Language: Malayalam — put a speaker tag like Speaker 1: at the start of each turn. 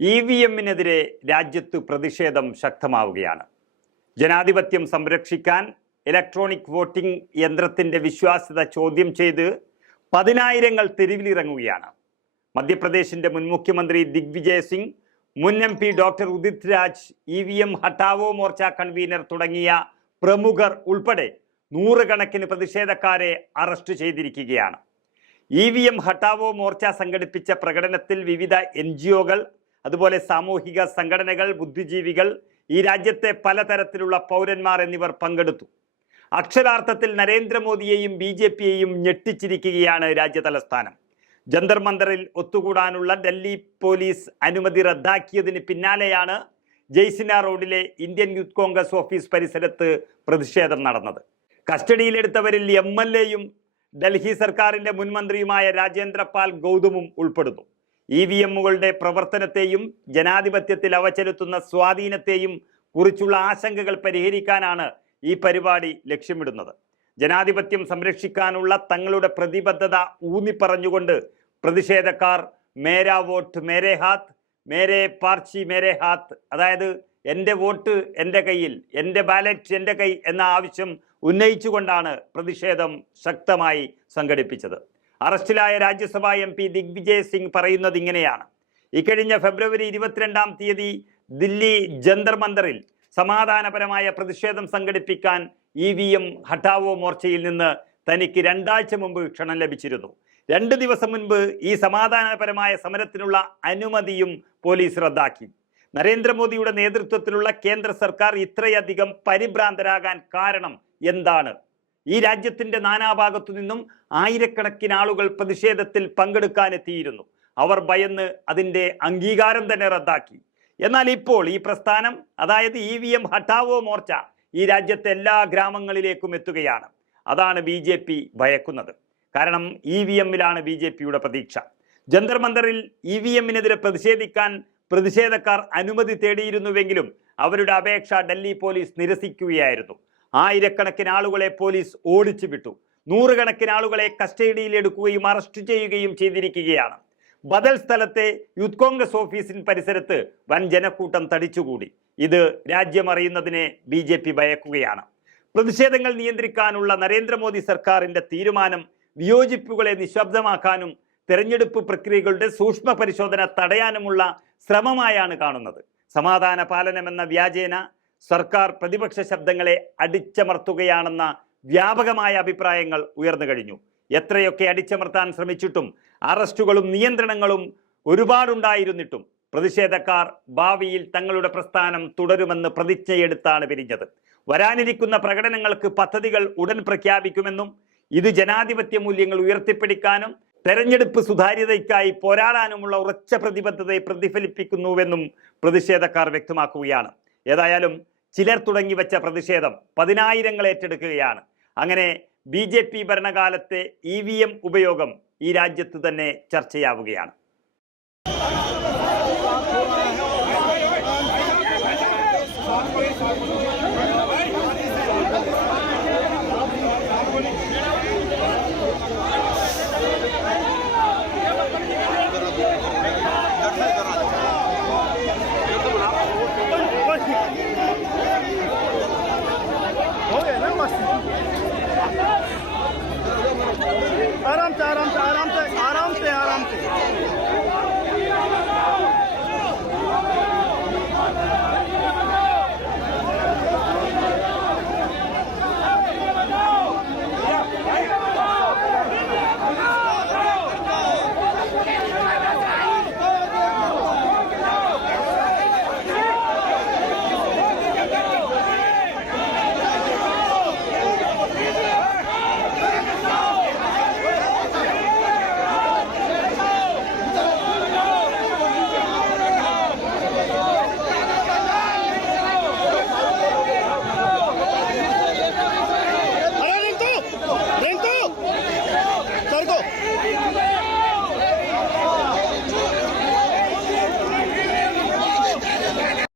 Speaker 1: ഇ വി എമ്മിനെതിരെ രാജ്യത്ത് പ്രതിഷേധം ശക്തമാവുകയാണ്. ജനാധിപത്യം സംരക്ഷിക്കാൻ ഇലക്ട്രോണിക് വോട്ടിംഗ് യന്ത്രത്തിന്റെ വിശ്വാസ്യത ചോദ്യം ചെയ്ത് പതിനായിരങ്ങൾ തെരുവിലിറങ്ങുകയാണ്. മധ്യപ്രദേശിന്റെ മുൻ മുഖ്യമന്ത്രി ദിഗ്വിജയ് സിംഗ് മുൻ M P doctor Udit Raj E V M Hatao Morcha convener തുടങ്ങിയ പ്രമുഖർ ഉൾപ്പെടെ നൂറുകണക്കിന് പ്രതിഷേധക്കാരെ അറസ്റ്റ് ചെയ്തിരിക്കുകയാണ്. E V M Hatao Morcha സംഘടിപ്പിച്ച പ്രകടനത്തിൽ വിവിധ എൻ ജി ഒകൾ അതുപോലെ സാമൂഹിക സംഘടനകൾ ബുദ്ധിജീവികൾ ഈ രാജ്യത്തെ പലതരത്തിലുള്ള പൗരന്മാർ എന്നിവർ പങ്കെടുത്തു. അക്ഷരാർത്ഥത്തിൽ നരേന്ദ്രമോദിയെയും ബി ജെ പിയെയും ഞെട്ടിച്ചിരിക്കുകയാണ് രാജ്യതലസ്ഥാനം. ജന്തർ മന്ദറിൽ ഒത്തുകൂടാനുള്ള ഡൽഹി പോലീസ് അനുമതി റദ്ദാക്കിയതിന് പിന്നാലെയാണ് ജയ്സിന റോഡിലെ ഇന്ത്യൻ യൂത്ത് കോൺഗ്രസ് ഓഫീസ് പരിസരത്ത് പ്രതിഷേധം നടന്നത്. കസ്റ്റഡിയിലെടുത്തവരിൽ എം എൽ എയും ഡൽഹി സർക്കാരിന്റെ മുൻമന്ത്രിയുമായ രാജേന്ദ്രപാൽ ഗൗതമും ഉൾപ്പെടുന്നു. ഇ വി എമ്മുകളുടെ പ്രവർത്തനത്തെയും ജനാധിപത്യത്തിൽ അവ ചെലുത്തുന്ന സ്വാധീനത്തെയും കുറിച്ചുള്ള ആശങ്കകൾ പരിഹരിക്കാനാണ് ഈ പരിപാടി ലക്ഷ്യമിടുന്നത്. ജനാധിപത്യം സംരക്ഷിക്കാനുള്ള തങ്ങളുടെ പ്രതിബദ്ധത ഊന്നിപ്പറഞ്ഞുകൊണ്ട് പ്രതിഷേധക്കാർ മേരാ വോട്ട് മേരേ ഹാത്ത് മേരേ പാർച്ചി മേരേ ഹാത്ത് അതായത് എന്റെ വോട്ട് എന്റെ കയ്യിൽ എന്റെ ബാലറ്റ് എന്റെ കൈ എന്ന ആവശ്യം ഉന്നയിച്ചുകൊണ്ടാണ് പ്രതിഷേധം ശക്തമായി സംഘടിപ്പിച്ചത്. അറസ്റ്റിലായ രാജ്യസഭാ എം പി ദിഗ്വിജയ് സിംഗ് പറയുന്നത് ഇങ്ങനെയാണ്. ഇക്കഴിഞ്ഞ ഫെബ്രുവരി ഇരുപത്തിരണ്ടാം തീയതി ദില്ലി ജന്തർ മന്ദറിൽ സമാധാനപരമായ പ്രതിഷേധം സംഘടിപ്പിക്കാൻ ഇ വി എം ഹട്ടാവോ മോർച്ചയിൽ നിന്ന് തനിക്ക് രണ്ടാഴ്ച മുമ്പ് ക്ഷണം ലഭിച്ചിരുന്നു. രണ്ട് ദിവസം മുൻപ് ഈ സമാധാനപരമായ സമരത്തിനുള്ള അനുമതിയും പോലീസ് റദ്ദാക്കി. നരേന്ദ്രമോദിയുടെ നേതൃത്വത്തിലുള്ള കേന്ദ്ര സർക്കാർ ഇത്രയധികം പരിഭ്രാന്തരാകാൻ കാരണം എന്താണ്? ഈ രാജ്യത്തിന്റെ നാനാഭാഗത്തു നിന്നും ആയിരക്കണക്കിന് ആളുകൾ പ്രതിഷേധത്തിൽ പങ്കെടുക്കാനെത്തിയിരുന്നു. അവർ ഭയന്ന് അതിന്റെ അംഗീകാരം തന്നെ റദ്ദാക്കി. എന്നാൽ ഇപ്പോൾ ഈ പ്രസ്ഥാനം അതായത് E V M Hatao Morcha ഈ രാജ്യത്തെ എല്ലാ ഗ്രാമങ്ങളിലേക്കും എത്തുകയാണ്. അതാണ് ബി ജെ പി ഭയക്കുന്നത്. കാരണം ഇ വി എമ്മിലാണ് ബി ജെ പിയുടെ പ്രതീക്ഷ. ജന്തർ മന്ദറിൽ ഇ വി എമ്മിനെതിരെ പ്രതിഷേധിക്കാൻ പ്രതിഷേധക്കാർ അനുമതി തേടിയിരുന്നുവെങ്കിലും അവരുടെ അപേക്ഷ ഡൽഹി പോലീസ് നിരസിക്കുകയായിരുന്നു. ആയിരക്കണക്കിന് ആളുകളെ പോലീസ് ഓടിച്ചു വിട്ടു നൂറുകണക്കിന് ആളുകളെ കസ്റ്റഡിയിൽ കസ്റ്റഡിയിലെടുക്കുകയും അറസ്റ്റ് ചെയ്യുകയും ചെയ്തിരിക്കുകയാണ്. ബദൽ സ്ഥലത്തെ യൂത്ത് കോൺഗ്രസ് ഓഫീസിൻ പരിസരത്ത് വൻ ജനക്കൂട്ടം തടിച്ചുകൂടി. ഇത് രാജ്യമറിയുന്നതിനെ ബി ജെ പി ഭയക്കുകയാണ്. പ്രതിഷേധങ്ങൾ നിയന്ത്രിക്കാനുള്ള നരേന്ദ്രമോദി സർക്കാരിന്റെ തീരുമാനം വിയോജിപ്പുകളെ നിശബ്ദമാക്കാനും തെരഞ്ഞെടുപ്പ് പ്രക്രിയകളുടെ സൂക്ഷ്മ പരിശോധന തടയാനുമുള്ള ശ്രമമായാണ് കാണുന്നത്. സമാധാന പാലനമെന്ന വ്യാജേന സർക്കാർ പ്രതിപക്ഷ ശബ്ദങ്ങളെ അടിച്ചമർത്തുകയാണെന്ന വ്യാപകമായ അഭിപ്രായങ്ങൾ ഉയർന്നു കഴിഞ്ഞു. എത്രയൊക്കെ അടിച്ചമർത്താൻ ശ്രമിച്ചിട്ടും അറസ്റ്റുകളും നിയന്ത്രണങ്ങളും ഒരുപാടുണ്ടായിരുന്നിട്ടും പ്രതിഷേധക്കാർ ഭാവിയിൽ തങ്ങളുടെ പ്രസ്ഥാനം തുടരുമെന്ന് പ്രതിജ്ഞയെടുത്താണ് പിരിഞ്ഞത്. വരാനിരിക്കുന്ന പ്രകടനങ്ങൾക്ക് പദ്ധതികൾ ഉടൻ പ്രഖ്യാപിക്കുമെന്നും ഇത് ജനാധിപത്യ മൂല്യങ്ങൾ ഉയർത്തിപ്പിടിക്കാനും തെരഞ്ഞെടുപ്പ് സുതാര്യതയ്ക്കായി പോരാടാനുമുള്ള ഉറച്ച പ്രതിബദ്ധതയെ പ്രതിഫലിപ്പിക്കുന്നുവെന്നും പ്രതിഷേധക്കാർ വ്യക്തമാക്കുകയാണ്. ഏതായാലും ചിലർ തുടങ്ങിവെച്ച പ്രതിഷേധം പതിനായിരങ്ങൾ ഏറ്റെടുക്കുകയാണ്. അങ്ങനെ ബി ജെ പി ഭരണകാലത്തെ ഇ വി എം ഉപയോഗം ഈ രാജ്യത്ത് തന്നെ ചർച്ചയാവുകയാണ് Thank you. రామ్ చారామ్ చారామ్